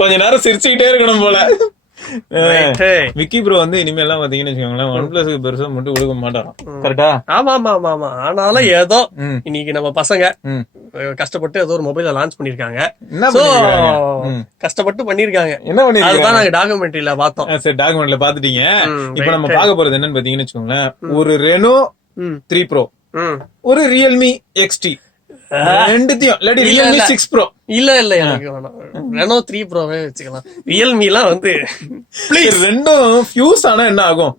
கொஞ்ச நேரம் சிரிச்சுக்கிட்டே இருக்கணும் போல. விக்கி ப்ரோ வந்து இனிமேலாம் பாத்தீங்கன்னு வச்சுக்கோங்களேன், OnePlus பெருசா மட்டும் கொடுக்க மாட்டாராம். கரெக்டா? ஆமா ஆமா ஆமா ஆமா. ஆனாலும் ஏதோ இன்னைக்கு நம்ம பசங்க கஷ்டப்பட்டு ஏதோ ஒரு மொபைல லான்ச் பண்ணிருக்காங்க. கஷ்டப்பட்டு பண்ணிருக்காங்க. என்ன பண்ணிருக்காங்க? அதுதான் நாங்க டாக்குமெண்ட்ரியில பார்த்தோம். சரி, டாக்குமெண்ட்ல பாத்துட்டீங்க. இப்ப நம்ம பாக்க போறது என்னன்னு பாத்தீங்கன்னு வச்சுக்கோங்களேன், ஒரு ரெனோ 3 Pro, ஒரு ரியல்மி XT, ரெண்டுத்தையும் இல்லாட்டி ரியல்மி 6 Pro. இல்ல இல்ல, எனக்கு வேணாம். ரெனோ 3 ப்ரோவே வச்சுக்கலாம். ரியல்மி எல்லாம் வந்து ரெண்டும் ஃபியூஸ் ஆனா என்ன ஆகும்?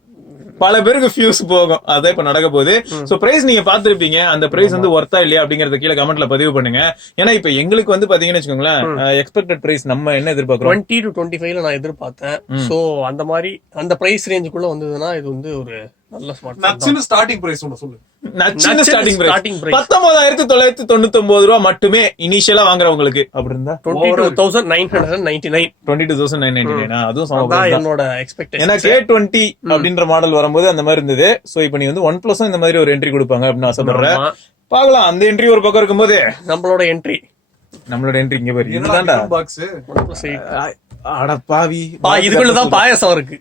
பல பேருக்கு ஃபியூஸ் போகும். அதான் இப்ப நடக்க போகுது. சோ பிரைஸ் நீங்க பாத்துருப்பீங்க. அந்த பிரைஸ் வந்து ஒர்த்தா இல்லையா அப்படிங்கறத கீழே கமெண்ட்ல பதிவு பண்ணுங்க. ஏன்னா இப்ப எங்களுக்கு வந்து பாத்தீங்கன்னு வச்சுக்கோங்களேன், எக்ஸ்பெக்டட் பிரைஸ் நம்ம என்ன எதிர்பார்க்கிறோம், 20 to 25 நான் எதிர்பார்த்தேன். சோ அந்த மாதிரி அந்த பிரைஸ் ரேஞ்சுக்குள்ள வந்ததுன்னா இது வந்து ஒரு நல்ல ஸ்மார்ட் போன். நச்சின ஸ்டார்டிங் பிரைஸ் ஒன்னு சொல்லு. நச்சின ஸ்டார்டிங் பிரைஸ் 19,999 ரூபாய் மட்டுமே இனிஷியலா வாங்குறவங்களுக்கு. அப்படி இருந்தா 22,999. 22,999. அதுவும் சமமா என்னோட எக்ஸ்பெக்டேஷன். ஏன்னா K20 அப்படின்ற மாடல் வரும்போது அந்த மாதிரி இருந்தது. சோ இப்போ நீ வந்து OnePlus இந்த மாதிரி ஒரு என்ட்ரி கொடுப்பாங்க அப்படின்னு ஆசைப்படுறேன். பாக்கலாம். அந்த என்ட்ரி ஒரு பக்கம் இருக்கும்போது நம்மளோட என்ட்ரி இங்க பாரு. இதுதான்டா பாக்ஸ். அட பாவி, இதுக்குள்ளதான் பாயாசம் இருக்கு.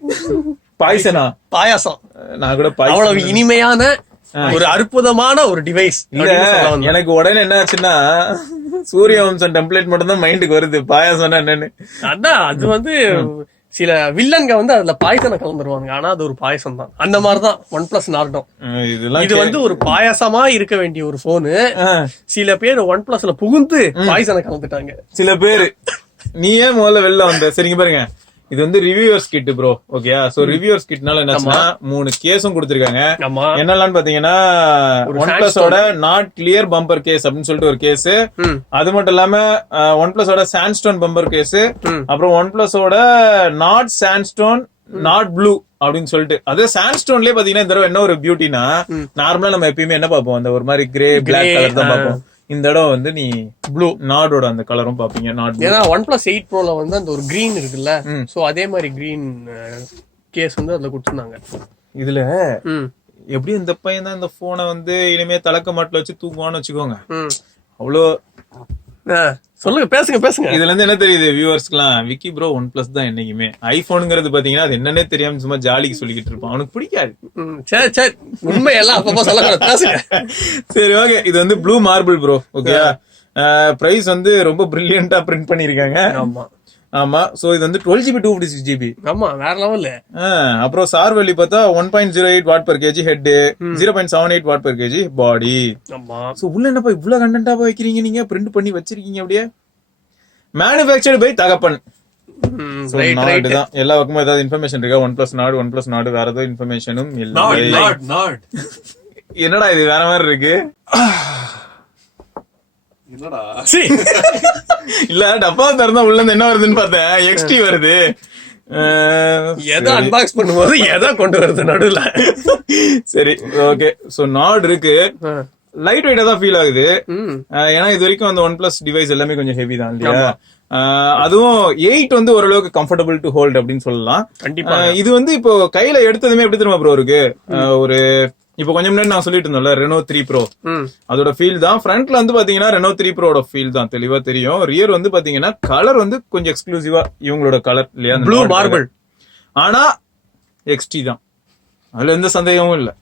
பாயாசம் நான் கூட அவ்வளவு இனிமையான ஒரு அற்புதமான ஒரு டிவைஸ். எனக்கு உடனே என்ன ஆச்சுன்னா, சூரிய வம்சம் டெம்ப்ளேட் மட்டும் தான் மைண்டுக்கு வருது. பாயாசம் என்னன்னு அதான். அது வந்து சில வில்லங்க வந்து அதுல பாயசனை கலந்துருவாங்க. ஆனா அது ஒரு பாயசம் தான். அந்த மாதிரிதான் OnePlus நார்டும். இது வந்து ஒரு பாயசமா இருக்க வேண்டிய ஒரு போனு. சில பேர் OnePlusல புகுந்து பாயசனை கலந்துட்டாங்க. சில பேரு. நீ ஏன் முதல்ல வெளில வந்த? சரிங்க பாருங்க, இது வந்து reviewers kit bro. Okay, so reviewers கிட்னால என்னன்னா 3 கேஸும் கொடுத்திருக்காங்க. என்னெல்லாம் பாத்தீங்கன்னா, OnePlus ஓட நாட் கிளியர் பம்பர் கேஸ் அப்படின்னு சொல்லிட்டு ஒரு கேஸ். அது மட்டும் இல்லாம OnePlus ஓட சாண்ட்ஸ்டோன் பம்பர் கேஸ். அப்புறம் OnePlus ஓட நாட் சாண்ட்ஸ்டோன் நாட் ப்ளூ அப்படின்னு சொல்லிட்டு. அது சாண்ட்ஸ்டோன்லயே பாத்தீங்கன்னா இந்த தடவை என்ன ஒரு பியூட்டினா, நார்மலா நம்ம எப்பயுமே என்ன பார்ப்போம், அந்த ஒரு மாதிரி கிரே பிளாக் கலர் தான் பார்ப்போம். இந்த இடம் வந்து நீ ப்ளூ நாடோட அந்த கலரும் பாப்பீங்க. ஏன்னா OnePlus 8 Proல வந்து அந்த ஒரு கிரீன் இருக்குல்ல, சோ அதே மாதிரி கிரீன் கேஸ் வந்து அதுல கொடுத்துருந்தாங்க. இதுல எப்படியும் இந்த பையன் தான் இந்த போனை வந்து இனிமே தலக்க மாட்டுல வச்சு தூக்குவான்னு வச்சுக்கோங்க. அவ்வளோ சொல்லுங்க, பேசுங்க. இதுல இருந்து என்ன தெரியுது வியூவர்ஸ்க்குலாம், விக்கி ப்ரோ OnePlus தான் என்னைக்குமே. ஐபோனுங்கிறது பாத்தீங்கன்னா அது என்னன்னே தெரியாம சும்மா ஜாலிக்கு சொல்லிக்கிட்டு இருப்பான். அவனுக்கு பிடிக்காது. சரி உண்மை எல்லாம் அப்பப்போ சொல்லக்கூடாது. சரி ஓகே, இது வந்து blue marble bro. Okay, price வந்து ரொம்ப பிரில்லியண்டா பிரிண்ட் பண்ணிருக்காங்க. ஆமா. சோ இது வந்து 12GB 256GB. ஆமா, வேற லெவல்ல. அப்புறம் சார் வேல்யூ பார்த்தா 1.08 what per kg head, 0.78 what per kg பாடி. ஆமா. சோ உள்ள என்னப்பா இவ்ளோ கண்டென்ட்டா வைக்கிறீங்க நீங்க, பிரிண்ட் பண்ணி வச்சிருக்கீங்க அப்படியே. மேனுஃபேக்சர்ட் பை தகப்பன். ரைட் தான். எல்லா பக்கமும் ஏதாவது இன்ஃபர்மேஷன் இருக்கா? OnePlus நாடு வேற ஏதாவது இன்ஃபர்மேஷனும் இல்ல. என்னடா இது வேற மாதிரி இருக்கு? இல்ல டப்பா திறந்தா உள்ள இருந்து என்ன வருதுன்னு பார்த்தேன், XT வருது. எதை அன்பாக்ஸ் பண்ணும்போது எதை கொண்டு வருது நடுவுல. சரி ஓகே, சோ நாட் இருக்கு. லைட் வெயிட்டா தான் ஃபீல் ஆகுது. ஏன்னா இது வரைக்கும் அந்த OnePlus டிவைஸ் எல்லாமே கொஞ்சம் ஹெவி தான் இல்லையா? அதுவும் 8 வந்து ஓரளவுக்கு கம்ஃபர்டபிள் டு ஹோல்ட் அப்படின்னு சொல்லலாம். கண்டிப்பா. இது வந்து இப்போ கையில எடுத்ததுமே எப்படி தெரியுமா ப்ரோ இருக்கு, ஒரு இப்ப கொஞ்சம் முன்னாடி நான் சொல்லிட்டு இருந்தோம்ல ரெனோ 3 Pro, அதோட ஃபீல் தான். ஃப்ரண்ட்ல வந்து பாத்தீங்கன்னா ரெனோ 3 Proட ஃபீல் தான் தெளிவா தெரியும். ரியர் வந்து பாத்தீங்கன்னா கலர் வந்து கொஞ்சம் எக்ஸ்க்ளூசிவா இவங்களோட கலர் இல்லையா, ப்ளூ மார்பிள். ஆனா XT தான், அதுல எந்த சந்தேகமும் இல்ல.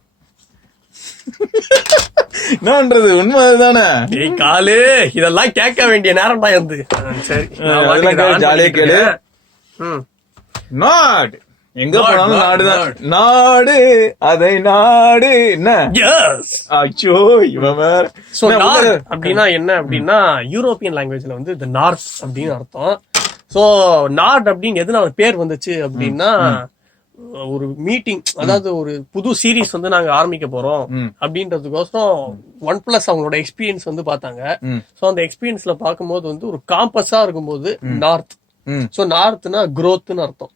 என்னன்றது உண்மை தானே? காலு இதெல்லாம் கேட்க வேண்டிய நேரம் தான் இருந்து. சரி ஜாலியா கேளு. நாட் எங்க போனாலும் நாடுதான். நாடு அதை நாடு என்ன அச்சோ இவன் வேற. அப்படின்னா என்ன அப்படின்னா, யூரோப்பியன் லாங்குவேஜ்ல வந்து இந்த நார்த் அப்படின்னு அர்த்தம். சோ நார்த் அப்படின்னு எதுனால பேர் வந்துச்சு அப்படின்னா, ஒரு மீட்டிங், அதாவது ஒரு புது சீரீஸ் வந்து நாங்க ஆரம்பிக்க போறோம் அப்படின்றதுக்கோசரம் OnePlus அவங்களோட எக்ஸ்பீரியன்ஸ் வந்து பார்த்தாங்க. சோ அந்த எக்ஸ்பீரியன்ஸ்ல பார்க்கும்போது வந்து ஒரு காம்பஸா இருக்கும்போது நார்த். சோ நார்த்னா growthன்னு அர்த்தம்.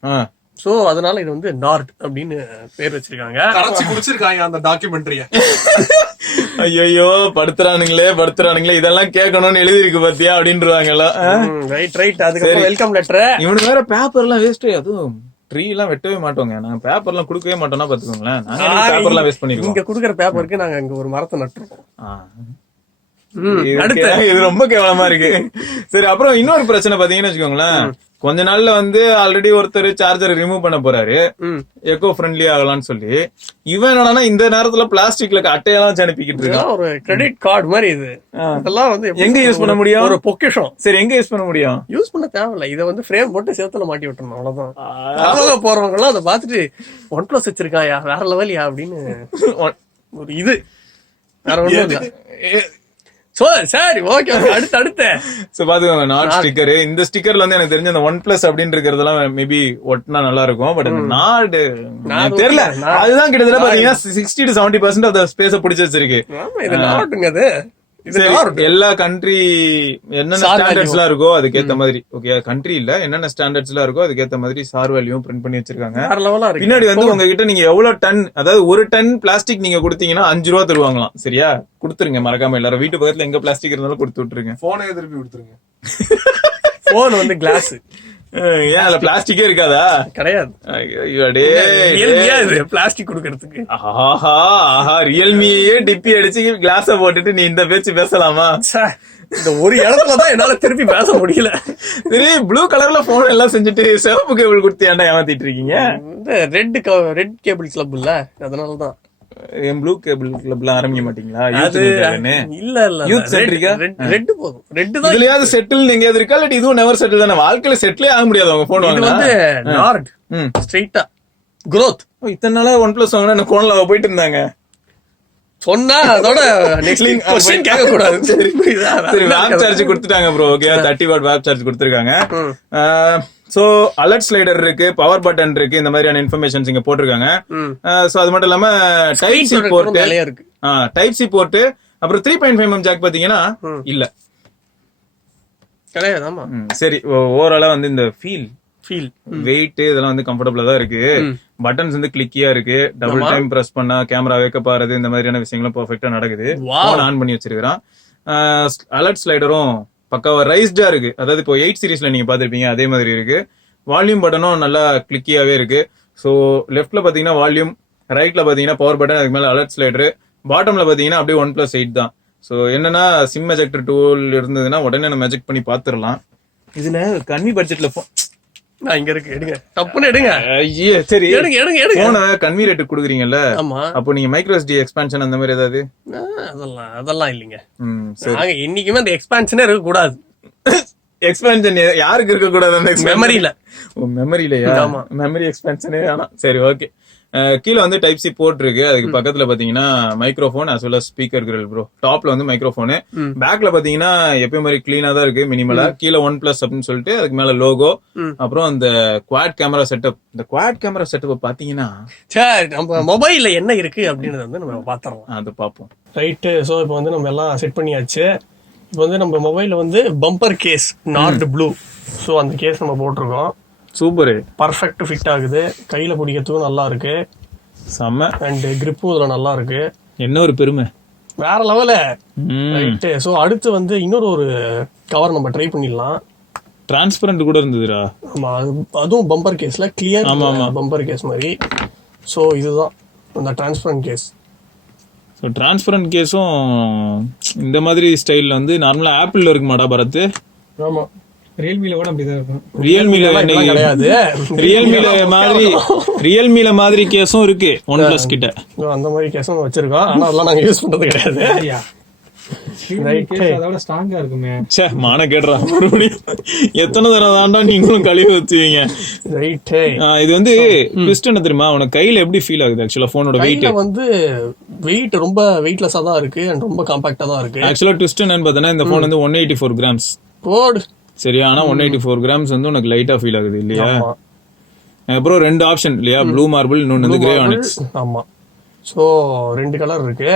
சோ அதனால இது வந்து நார்த் அப்படின்னு பேர் வச்சிருக்காங்க. கரைச்சி குடிச்சிருக்காங்க அந்த டாக்குமெண்ட்ரிய. ஐயோ படுத்துறானுங்களே இதெல்லாம் கேட்கணும்னு எழுதி இருக்கு பாத்தியா அப்படின்றாங்க. ரைட். அதுக்கு வெல்கம் லெட்டர். இவனு வேற பேப்பர் எல்லாம் வேஸ்ட். அதுவும் ட்ரீ எல்லாம் வெட்டவே மாட்டோங்க, நாங்க பேப்பர் எல்லாம் குடுக்கவே மாட்டோம்னா பாத்துக்கோங்களேன். நாங்க பேப்பர் எல்லாம் வேஸ்ட் பண்ணிருக்கோம். இங்க குடுக்கற பேப்பருக்கு நாங்க இங்க ஒரு மரத்தை நட்டுருக்கோம். இது ரொம்ப கேவலமா இருக்கு. சரி, அப்புறம் இன்னொரு பிரச்சனை பாத்தீங்கன்னு வச்சுக்கோங்களேன், கொஞ்ச நாள்ல வந்து ஆல்ரெடி ஒருத்தர் சார்ஜர் ரிமூவ் பண்ண போறாரு எக்கோ ஃப்ரெண்ட்லி ஆகலாம்னு சொல்லி, இவன் என்னன்னா இந்த நேரத்துல பிளாஸ்டிக்ல அட்டையெல்லாம் வச்சு அனுப்பிக்கிட்டு இருக்கான். ஒரு கிரெடிட் கார்டு மாதிரி இது. இதெல்லாம் வந்து எங்க யூஸ் பண்ண முடியும்? ஒரு பொக்கிஷம். சரி, எங்க யூஸ் பண்ண முடியும்? யூஸ் பண்ண தேவையில்ல, இதை வந்து ஃப்ரேம் போட்டு சேத்துல மாட்டி விட்டுறணும், அவ்வளவுதான். அவங்க போறவங்க எல்லாம் அதை பாத்துட்டு OnePlus வச்சிருக்காயா வேற லெவலியா அப்படின்னு ஒரு இது வேற ஒண்ணும் இல்ல. சரி, ஓகே, அடுத்த சோ பாத்துக்கோங்க, நாட் ஸ்டிக்கர். இந்த ஸ்டிக்கர்ல வந்து எனக்கு தெரிஞ்ச அந்த OnePlus அப்படின்னு இருக்கிறதெல்லாம் மேபி ஒட்டினா நல்லா இருக்கும். பட் இந்த நாடு தெரியல, அதுதான் கிட்டத்தட்ட பாத்தீங்கன்னா 60 to 70% ஆஃப் த ஸ்பேஸ பிடிச்சு வச்சிருக்கு. இது நாட்டுங்க அது. எல்லா கண்ட்ரி என்னென்ன ஸ்டாண்டர்ட்ஸ் எல்லாம் இருக்கோ அதுக்கேத்த மாதிரி, ஓகே, கண்ட்ரி இல்ல, என்னென்ன ஸ்டாண்டர்ட்ஸ் எல்லாம் இருக்கோ அதுக்கேத்த மாதிரி சார் வேல்யூ பிரிண்ட் பண்ணி வச்சிருக்காங்க. பின்னாடி வந்து உங்ககிட்ட நீங்க எவ்வளவு டன், அதாவது ஒரு டன் பிளாஸ்டிக் நீங்க கொடுத்தீங்கன்னா 5 ரூபா தருவாங்களாம். சரியா, கொடுத்துருங்க மறக்காம. எல்லாரும் வீட்டு பக்கத்துல எங்க பிளாஸ்டிக் இருந்தாலும் கொடுத்து விட்டுருங்க. போனே திருப்பி கொடுத்துருங்க. போன் வந்து கிளாஸ். ஏன் அதுல பிளாஸ்டிக்கே இருக்காதா? கிடையாது. பிளாஸ்டிக் கொடுக்கறதுக்கு ரியல்மியே டிப்பி அடிச்சு கிளாஸ போட்டுட்டு நீ இந்த பேச்சு பேசலாமா? இந்த ஒரு இடத்துலதான் என்னால திருப்பி பேச முடியல. சரி, ப்ளூ கலர்ல போன் எல்லாம் செஞ்சுட்டு சிவப்பு கேபிள் கொடுத்து ஏன்டா ஏமாத்திட்டு இருக்கீங்க? ரெட் கேபிள் கிளப் இல்ல, அதனாலதான். ப்ளூ கேபிள் கிளப்ல ஆரம்பிக்க மாட்டீங்களா? இல்ல யூத் சென்ட்ரிக்கா? ரெட் போதும். ரெட் தான். இதுலயாவது செட்டில் எங்கயாவது இருக்கா? இல்ல இதுவும் நெவர் செட்டில் தானே? வாழ்க்கையில செட்டிலே ஆக முடியாது அவங்க போன் வாங்க. வந்து நார்ட் ஸ்ட்ரைட்டா growth. இத்தனை நாளா OnePlus வாங்கினா என்ன கோன்ல போயிட்டு இருந்தாங்க சொன்னா அதோட நெக்ஸ்ட் क्वेश्चन கேட்க கூடாது. சரி, வாப் சார்ஜ் கொடுத்துட்டாங்க bro. Okay, 30 what warp charge கொடுத்திருக்காங்க. சோ அலர்ட் ஸ்லைடர் இருக்கு, பவர் பட்டன் இருக்கு, இந்த மாதிரியான இன்ஃபர்மேஷன்ஸ் இங்க போட்டிருக்காங்க. சோ அது மட்டும் இல்லாம டைப் சி போர்ட் இருக்கு. டைப் சி போர்ட், அப்புறம் 3.5mm ஜாக் பாத்தீங்கன்னா இல்ல, கிடையாது. ஆமா, சரி, ஓவராலா வந்து இந்த ஃபீல் வெயிட் இதெல்லாம் வந்து கம்ஃபர்டபிளா தான் இருக்கு. பட்டன்ஸ் வந்து கிளிக்கியா இருக்கு. டபுள் டைம் பிரஸ் பண்ணா கேமரா வேக்கப் ஆறது, இந்த மாதிரியான விஷயங்களும் பெர்ஃபெக்ட்டா நடக்குது. போன் ஆன் பண்ணி வச்சிருக்கான். அலர்ட் ஸ்லைடரும் பக்காவா ரைஸ்டா இருக்கு. அதாவது இப்போ 8 சீரிஸ்ல நீங்க பாத்திருப்பீங்க அதே மாதிரி இருக்கு. வால்யூம் பட்டனும் நல்லா கிளிக்கியாவே இருக்கு. சோ லெஃப்ட்ல பாத்தீங்கன்னா வால்யூம், ரைட்ல பாத்தீங்கன்னா பவர் பட்டன், அதுக்கு மேல அலர்ட் ஸ்லைடர், பாட்டம்ல பாத்தீங்கன்னா அப்படியே OnePlus 8 தான். சோ என்னன்னா சிம் எஜெக்டர் டூல் இருந்ததுன்னா உடனே நம்ம எஜெக்ட் பண்ணி பாத்துரலாம். இதுல கம்மி பட்ஜெட்ல இங்க இருக்கு, எடுங்க, தப்புன்னு எடுங்க. சரி, எடுங்க. போன கம்மி ரேட்டு குடுக்குறீங்கல்ல, அப்போ நீங்க மைக்ரோ SD எக்ஸ்பான்ஷன் அந்த மாதிரி ஏதாவது? அதெல்லாம் இல்லைங்க. நாங்க என்னைக்குமே அந்த எக்ஸ்பான்ஷனே இருக்க கூடாது. எக்ஸ்பான்ஷன் யாருக்கு இருக்க கூடாது? மெமரியில. மெமரியிலயா? மெமரி எக்ஸ்பான்ஷனே வேணாம். சரி, ஓகே. கீழே வந்து டைப் சி போர்ட் இருக்கு. அதுக்கு பக்கத்துல பாத்தீங்கன்னா microphone as well as speaker grill bro. டாப்ல வந்து மைக்ரோஃபோனு, பேக்ல பாத்தீங்கன்னா எப்பயும் மாதிரி கிளீனா தான் இருக்கு, மினிமலா. கீழே OnePlus அப்படின்னு சொல்லிட்டு அதுக்கு மேல லோகோ, அப்புறம் அந்த குவாட் கேமரா செட்டப். இந்த குவாட் கேமரா செட்டப் பாத்தீங்கன்னா நம்ம மொபைல்ல என்ன இருக்கு அப்படின்னு வந்து நம்ம பாத்துறோம், அது பாப்போம். ரைட்டு. சோ இப்போ வந்து நம்ம எல்லாம் செட் பண்ணியாச்சு. இப்போ வந்து நம்ம மொபைல்ல வந்து bumper case Nord blue, so அந்த கேஸ் நம்ம போட்டிருக்கோம். சூப்பர், பர்ஃபெக்ட் ஃபிட் ஆகுது. கையில பிடிக்கிறதுக்கும் நல்லா இருக்கு, செம்ம. அண்ட் கிரிப்பும் இதுல நல்லா இருக்கு. என்ன ஒரு பெருமை, வேற லெவல. ரைட்டு. சோ அடுத்து வந்து இன்னொரு ஒரு கவர் நம்ம ட்ரை பண்ணிடலாம். டிரான்ஸ்பரண்ட் கூட இருந்ததுடா. ஆமா, அதுவும் பம்பர் கேஸ்ல கிளியர் பம்பர் கேஸ் மாதிரி. சோ இதுதான் அந்த டிரான்ஸ்பரண்ட் கேஸ். ஸோ டிரான்ஸ்பரண்ட் கேஸும் இந்த மாதிரி ஸ்டைல்ல வந்து நார்மலா ஆப்பிள்ல இருக்கு மாடா பரத்? ஆமா, ரியல்மில கூட அப்படிதான் இருக்கும். ரியல்மில மாதிரி கேஸும் இருக்கு OnePlus கிட்ட. அந்த மாதிரி கேஸும் வச்சிருக்கோம், ஆனா அதெல்லாம் நாங்க யூஸ் பண்றது கிடையாது. அதோட ஸ்ட்ராங்கா இருக்குமே. மான கேடுறா, மறுபடியும் எத்தனை தடவை தாண்டா நீங்களும் கழுவி வச்சுவீங்க. இது வந்து ட்விஸ்ட் என்ன தெரியுமா, உனக்கு கையில எப்படி ஃபீல் ஆகுது? ஆக்சுவலா போனோட வெயிட் வந்து வெயிட் ரொம்ப வெயிட்லெஸ்ஸா தான் இருக்கு அண்ட் ரொம்ப காம்பாக்டா தான் இருக்கு. ஆக்சுவலா ட்விஸ்ட் என்னன்னு பார்த்தா இந்த போன் வந்து 184 கிராம்ஸ். சரியா, ஆனா 184 கிராம்ஸ் வந்து உனக்கு லைட்டா ஃபீல் ஆகுது இல்லையா? அப்புறம் 2 ஆப்ஷன் இல்லையா, ப்ளூ மார்பிள், இன்னொன்னு வந்து கிரே ஆனிக்ஸ். ஆமா, சோ 2 கலர் இருக்கு.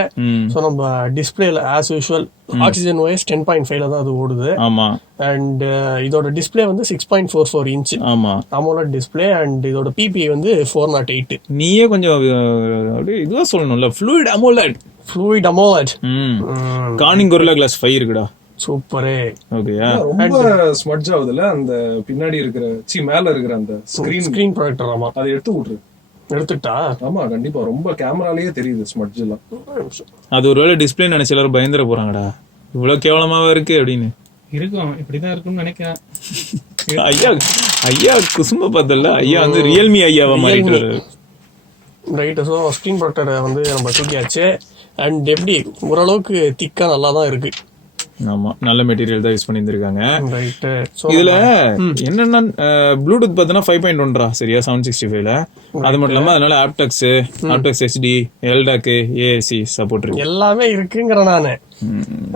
சோ நம்ம டிஸ்பிளேல ஆஸ் யூசுவல் ஆக்சிஜன் OS 10.5ல தான் அது ஓடுது. ஆமா, அண்ட் இதோட டிஸ்பிளே வந்து 6.44 இன்ச். ஆமா, AMOLED டிஸ்பிளே. அண்ட் இதோட PPI வந்து 408. நீயே கொஞ்சம் அப்படியே இதுவா சொல்லணும்ல, fluid AMOLED. Corning Gorilla Glass 5 இருக்குடா. சூப்பரே. ஓகேயா, ரொம்ப ஸ்மட்ஜ் ஆகுதுல அந்த பின்னாடி இருக்கிற மேல இருக்கிற அந்த ஸ்கிரீன் ப்ரொஜெக்டர். ஆமா, அதை எடுத்துட்டா. ஆமா, கண்டிப்பா ரொம்ப கேமராலயே தெரியுது ஸ்மட்ஜ் எல்லாம். அது ஒருவேளை டிஸ்பிளே நினைச்சு எல்லாரும் பயந்துட போறாங்கடா. இவ்வளவு கேவலமாவா இருக்கு அப்படின்னு இருக்கும், இப்படிதான் இருக்கும்னு நினைக்கிறேன். ஐயா ஐயா குசும்ப பார்த்தல ஐயா வந்து ரியல்மி ஐயாவா மாறிட்டு ரைட்டு. ஸோ ஸ்க்ரீன் ப்ரொடெக்டரை வந்து நம்ம தூக்கியாச்சு. அண்ட் எப்படி ஓரளவுக்கு திக்கா நல்லா தான் இருக்கு. ஆமா, நல்ல மெட்டீரியல் தான் யூஸ் பண்ணியிருக்காங்க. ரைட்டு. இதுல என்னன்னா ப்ளூடூத் பார்த்தீங்கன்னா 5.1 சரியா 765ல. அது மட்டும் இல்லாம அதனால ஆப்டெக்ஸ் HD, எல்டாக், ஏஏசி சப்போர்ட் இருக்கு. எல்லாமே இருக்குங்கிற நானு.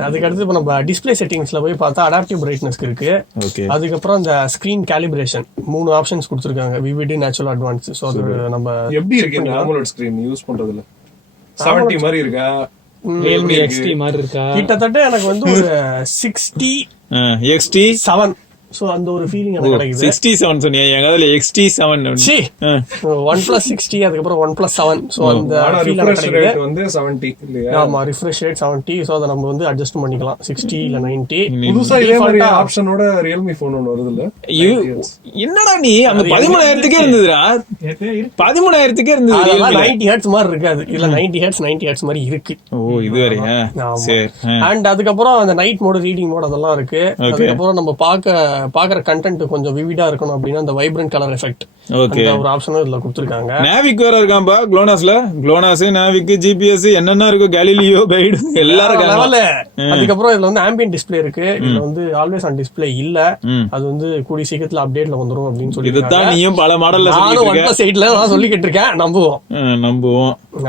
அதுக்கு அடுத்து இப்ப நம்ம டிஸ்பிளே செட்டிங்ஸ்ல போய் பார்த்தா அடாப்டிவ் பிரைட்னஸ் இருக்கு. அதுக்கப்புறம் இந்த ஸ்கிரீன் கேலிபிரேஷன் 3 ஆப்ஷன்ஸ் கொடுத்துருக்காங்க, விவிடி, நேச்சுரல், அட்வான்ஸ். ஸோ அது நம்ம எப்படி இருக்கு இந்த AMOLED ஸ்கிரீன் யூஸ் பண்றதுல? 70 மாதிரி இருக்கா? ரியல்மி XT மாதிரி இருக்கா? கிட்டத்தட்ட எனக்கு வந்து ஒரு 67. சோ அந்த ஒரு ஃபீலிங் எனக்கு கிடைக்குது. 67 சொன்னீங்க, எங்கதுல XT7. சி OnePlus 60, அதுக்கப்புறம் OnePlus 7. சோ அந்த ஃபீல் எனக்கு கிடைக்குது. வந்து 70 இல்லையா? ஆமா, ரிஃப்ரெஷ் ரேட் 70. சோ அத நம்ம வந்து அட்ஜஸ்ட் பண்ணிக்கலாம் 60 இல்ல 90. புதுசா இதே மாதிரி ஆப்ஷனோட Realme phone ஒன்னு வருது இல்ல? என்னடா நீ அந்த 13,000க்கே இருந்ததுடா? 13,000க்கே இருந்தது. அதெல்லாம் 90 Hz மாதிரி இருக்காது. இல்ல 90 Hz மாதிரி இருக்கு. ஓ, இது வேறயா? சரி. அண்ட் அதுக்கப்புறம் அந்த நைட் மோட், ரீடிங் மோட் அதெல்லாம் இருக்கு. அதுக்கப்புறம் நம்ம பாக்குற கண்டென்ட் கொஞ்சம் விவிடா இருக்கணும் அப்படின்னா அந்த வைப்ரண்ட் கலர் எஃபெக்ட் அந்த ஒரு ஆப்ஷனும் இதுல கொடுத்திருக்காங்க. நாவிக் வேற இருக்காம்பா GLONASS, நாவிக், ஜிபிஎஸ் என்னென்ன இருக்கு, கேலிலியோ, கைடு எல்லாரும் இருக்காங்க. அதுக்கப்புறம் இதுல வந்து ஆம்பியன்ட் டிஸ்ப்ளே இருக்கு. இதுல வந்து ஆல்வேஸ் ஆன் டிஸ்ப்ளே இல்ல. அது வந்து கூடிய சீக்கிரத்துல அப்டேட்ல வந்துரும் அப்படின்னு சொல்லி இதுதான் நீயும் பல மாடல்ல சொல்லிக்கிட்டு இருக்கேன். நம்புவோம்.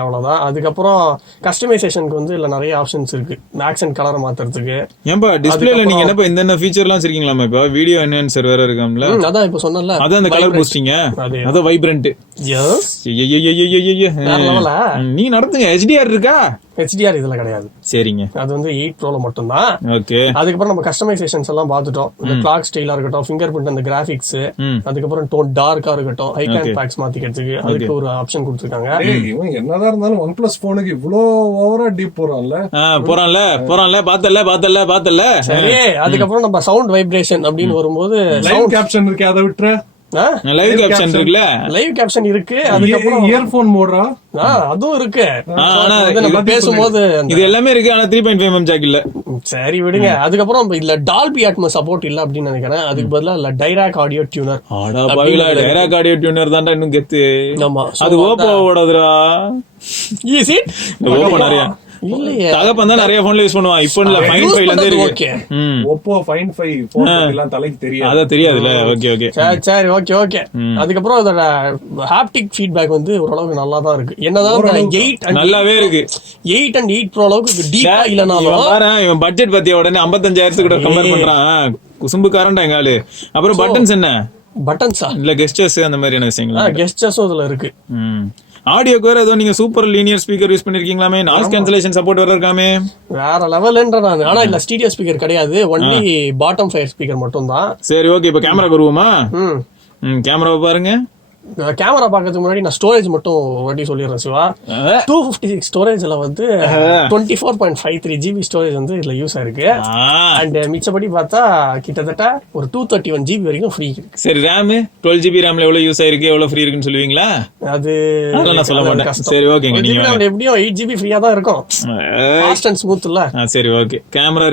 அவ்வளவுதான். அதுக்கப்புறம் கஸ்டமைசேஷனுக்கு வந்து இதுல நிறைய ஆப்ஷன்ஸ் இருக்கு. ஆக்சென்ட் கலரை மாத்துறதுக்கு. ஏன்பா டிஸ்ப்ளேல நீங்க என்ன இந்த ஃபீச்சர்லாம் வச்சிருக்கீங்களா? இப்ப வீடியோ என்ஹான்சர் வேற இருக்காம்ல. அதான் இப்ப சொன்னல, அதான் அந்த கலர் பூஸ்டிங், அது வைப்ரண்ட். எஸ், நீ நடத்துங்க. HDR இருக்கா? HDR இதுல கிடையாது. சரிங்க, அது வந்து 8 Proல மட்டும் தான். ஓகே. அதுக்கப்புறம் நம்ம கஸ்டமைசேஷன்ஸ் எல்லாம் பார்த்துட்டோம். இந்த கிளாக் ஸ்டைலா இருக்கட்டும், ஃபிங்கர் பிரிண்ட், அந்த கிராபிக்ஸ், அதுக்கப்புறம் டோன் டார்க்கா இருக்கட்டும், ஹை கேன் பேக்ஸ் மாத்திக்கிறதுக்கு அதுக்கு ஒரு ஆப்ஷன் கொடுத்திருக்காங்க. இவன் என்னதான் இருந்தாலும் OnePlus போனுக்கு இவ்ளோ ஓவரா டீப் போறான்ல பார்த்தல. சரி, அதுக்கப்புறம் நம்ம சவுண்ட் வைப்ரேஷன் அப்படின்னு வரும்போது லைவ் கேப்ஷன் இருக்கு, அதை விட்டுற. லைவ் கேப்ஷன் இருக்குல்ல? லைவ் கேப்ஷன் இருக்கு. அதுக்கப்புறம் இயர்போன் மோட்ரா அதுவும் இருக்கு. ஆனா நம்ம பேசும்போது இது எல்லாமே இருக்கு. ஆனா 3.5mm ஜாக் இல்ல. சரி விடுங்க. அதுக்கப்புறம் இல்ல டால்பி அட்மாஸ் சப்போர்ட் இல்ல அப்படின்னு நினைக்கிறேன். அதுக்கு பதிலா இல்ல Dirac audio tuner. Dirac audio tuner தான்டா இன்னும் கெத்து. ஆமா, அது ஓப்போவோடதுடா. Is it? ஓப்போ நிறைய இல்லையே, தகப்பன் தான் நிறைய போன்ல யூஸ் பண்ணுவான். இப்போ இல்ல, Find 5 ல இருந்து இருக்கு. Oppo Find 5 போன் எல்லாம் தலைக்கு தெரியாது. அத தெரியாதுல. ஓகே. சரி, ஓகே. அதுக்கப்புறம் அதோட ஹாப்டிக் ஃபீட்பேக் வந்து ஓரளவுக்கு நல்லா தான் இருக்கு. என்னதான் 8 நல்லாவே இருக்கு. 8 and 8 Pro அளவுக்கு டீப்பா இல்லனாலும் இவன் பட்ஜெட் பத்திய உடனே 55,000 கூட கம்பேர் பண்றான். குசும்புக்காரன்டா எங்க ஆளு. அப்புறம் பட்டன்ஸ் என்ன? பட்டன்ஸா இல்ல கெஸ்டர்ஸ் அந்த மாதிரியான விஷயங்களா? கெஸ்டர்ஸும் இதுல இருக்கு. ஆடியோக்கு வேற ஏதோ நீங்க சூப்பர் லீனியர் ஸ்பீக்கர் யூஸ் பண்ணிருக்கீங்களாமே. நாய்ஸ் கேன்சலேஷன் சப்போர்ட் வேற இருக்காமே. வேற லெவல்ன்ற நான். ஆனா இல்ல ஸ்டீரியோ ஸ்பீக்கர் கிடையாது. ஒன்லி பாட்டம் ஃபயர் ஸ்பீக்கர் மட்டும் தான். சரி, ஓகே. இப்ப கேமரா வருவோமா? கேமராவை பாருங்க. கேமரா பாக்கிறதுக்கு முன்னாடி நான் ஸ்டோரேஜ் மட்டும் வாட்டி சொல்லிடுறேன் சிவா. 256 ஸ்டோரேஜ்ல வந்து 24.53 GB ஸ்டோரேஜ் வந்து இதுல யூஸ் ஆயிருக்கு. அண்ட் மிச்சபடி பார்த்தா கிட்டத்தட்ட ஒரு 231 GB வரைக்கும் ஃப்ரீ இருக்கு. சரி, RAM 12 GB RAMல எவ்வளவு யூஸ் ஆயிருக்கு, எவ்வளவு ஃப்ரீ இருக்குன்னு சொல்லுவீங்களா? அது நான் சொல்ல மாட்டேன். சரி, ஓகேங்க. நீங்க எப்படியும் 8 GB ஃப்ரீயா தான் இருக்கும். ஃபாஸ்ட் அண்ட் ஸ்மூத் இல்ல? சரி, ஓகே. கேமரா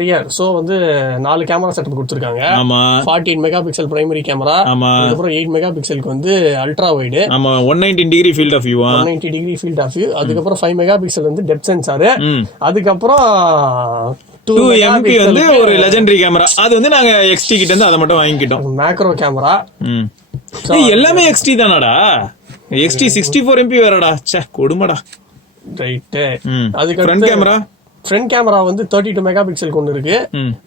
ரியர் சோ வந்து 4 கேமரா செட்டப் கொடுத்திருக்காங்க. ஆமா, 48 மெகாபிக்சல் பிரைமரி கேமரா. அதுக்கப்புறம் 8 மெகாபிக்சலுக்கு வந்து அல்ட்ரா வைடு. ஆமா, 190 degree field of view. 190 degree field of view. அதுக்கப்புறம் 5 மெகாபிக்சல் வந்து டெப்த் சென்சார். அதுக்கப்புறம் 2 MP வந்து ஒரு லெஜெண்டரி கேமரா. அது வந்து நாங்க XT கிட்ட இருந்து அதை மட்டும் வாங்கிக்கிட்டோம். Macro camera. எல்லாமே XT தானடா? XT 64 MP வேறடா. ச்சே, கொடுமடா. ரைட். அதுக்கு ஃப்ரண்ட் கேமரா வந்து 32 மெகாபிக்சலுக்கு ஒன்று இருக்கு.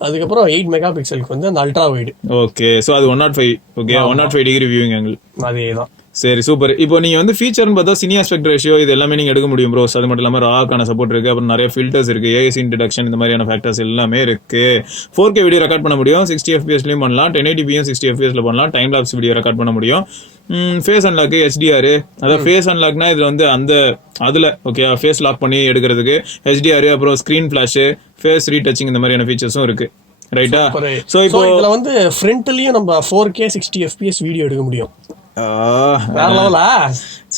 அதுக்கப்புறம் 8 மெகாபிக்சலுக்கு வந்து அந்த அல்ட்ரா வைடு. ஓகே, சோ அது 105. Okay, 105 degree viewing angle. அதேதான். சரி, சூப்பர். இப்போ நீங்க வந்து ஃபீச்சர்னு பார்த்தா சினி ஆஸ்பெக்ட் ரேஷியோ இது எல்லாமே நீங்க எடுக்க முடியும் ப்ரோஸ். அது மட்டும் இல்லாம ராக்கான சப்போர்ட் இருக்கு. அப்புறம் நிறைய ஃபில்டர்ஸ் இருக்கு, ஏஎஸ் இன்ட்ரடக்ஷன், இந்த மாதிரியான ஃபேக்டர்ஸ் எல்லாமே இருக்கு. 4K வீடியோ ரெக்கார்ட் பண்ண முடியும். 60 FPS-லயும் பண்ணலாம். 1080p 60 FPS-ல பண்ணலாம். டைம் லாப்ஸ் வீடியோ ரெக்கார்ட் பண்ண முடியும். Face unlock, HDR. அதாவது ஃபேஸ் அன்லாக்னா இதுல வந்து அதுல ஓகே ஃபேஸ் லாக் பண்ணி எடுக்கிறதுக்கு HDR, அப்புறம் ஸ்கிரீன் ஃபிளாஷ், ஃபேஸ் ரீடச்சிங், இந்த மாதிரியான ஃபீச்சர்ஸும் இருக்கு. ரைட்டா? சோ இப்போ இதுல வந்து ஃப்ரண்ட்லயும் நம்ம 4K 60 FPS வீடியோ எடுக்க முடியும்.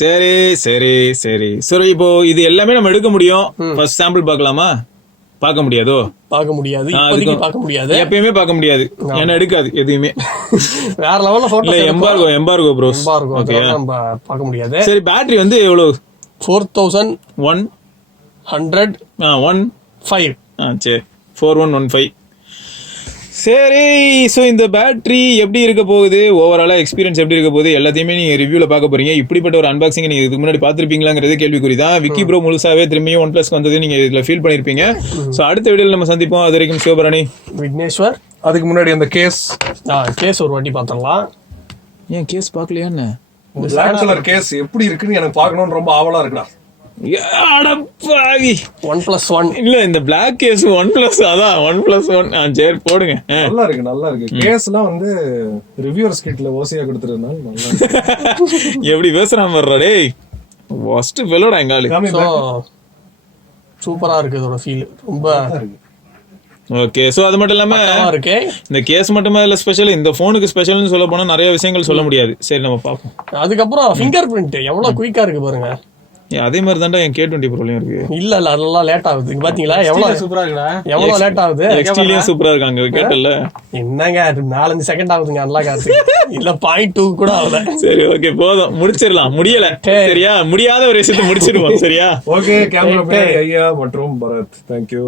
சரி, இப்போ இது எல்லாமே நம்ம எடுக்க முடியும். ஃபர்ஸ்ட் சாம்பிள் பார்க்கலாமா? பார்க்க முடியாதோ? பார்க்க முடியாது, இப்போதைக்கு பார்க்க முடியாது, எப்பயுமே பார்க்க முடியாது, ஏன்னா எடுக்காது எதுவுமே. வேற லெவல்ல போட்டோ எம்பார்கோ ப்ரோஸ். ஓகே, நம்ம பார்க்க முடியாது. சரி, பேட்டரி வந்து எவ்வளவு? 4115. சரி, 4115. சரி, ஸோ இந்த பேட்டரி எப்படி இருக்க போகுது, ஓவராலா எக்ஸ்பீரியன்ஸ் எப்படி இருக்க போகுது, எல்லாத்தையுமே நீங்க ரிவ்யூல பார்க்க போறீங்க. இப்படிப்பட்ட ஒரு அன்பாக்சிங் நீங்க இதுக்கு முன்னாடி பார்த்திருப்பீங்களாங்கிறது கேள்விக்குறி தான். விக்கி ப்ரோ முழுசாவே திரும்பியும் OnePlus வந்தது நீங்க இதுல ஃபீல் பண்ணிருப்பீங்க. ஸோ அடுத்த வீடியோல நம்ம சந்திப்போம். அது வரைக்கும் சிவபரணி, விக்னேஸ்வர். அதுக்கு முன்னாடி அந்த கேஸ் ஒரு வாட்டி பார்த்தலாம். ஏன் கேஸ் பார்க்கலையா? என்ன பிளாக் கலர் கேஸ் எப்படி இருக்குன்னு எனக்கு பார்க்கணும்னு ரொம்ப ஆவலா இருக்குடா. OnePlus 1 இல்ல, இந்த பிளாக் கேஸ் OnePlus, அதான் OnePlus 1. சரி போடுங்க. நல்லா இருக்கு. கேஸ் எல்லாம் வந்து ரிவ்யூவர்ஸ் கிட்ல ஓசியா கொடுத்துறதுனால நல்லா இருக்கு. எப்படி பேசுறான் பாருடா டேய், ஃபர்ஸ்ட் ஃபெலோடா எங்காலு. சூப்பரா இருக்கு இதோட ஃபீல், ரொம்ப இருக்கு. ஓகே, சோ அது மட்டும் இல்லாம இருக்கு. இந்த கேஸ் மட்டுமே இல்ல ஸ்பெஷல், இந்த போனுக்கு ஸ்பெஷல்னு சொல்ல போனா நிறைய விஷயங்கள் சொல்ல முடியாது. சரி, நம்ம பாப்போம். அதுக்கப்புறம் ஃபிங்கர் பிரிண்ட் எவ்வளவு குயிக்கா இருக்கு பாருங்க. அதே மாதிரி தான்டா என் K20 ப்ரோலயும் இருக்கு. இல்ல அதெல்லாம் லேட் ஆகுது. இங்க பாத்தீங்களா எவ்வளவு சூப்பரா இருக்குடா. எவ்வளவு லேட் ஆகுது. XT-லயும் சூப்பரா இருக்காங்க, கேட்டல. என்னங்க 4-5 செகண்ட் ஆகுதுங்க அன்லாக் ஆகுது. இல்ல 0.2 கூட ஆகல. சரி, ஓகே, போதும், முடிச்சிடலாம். முடியல, சரியா? முடியாத ஒரு விஷயத்தை முடிச்சிடுவோம், சரியா? ஓகே, கேமரா ஐயா மற்றும் பரத், தேங்க்யூ.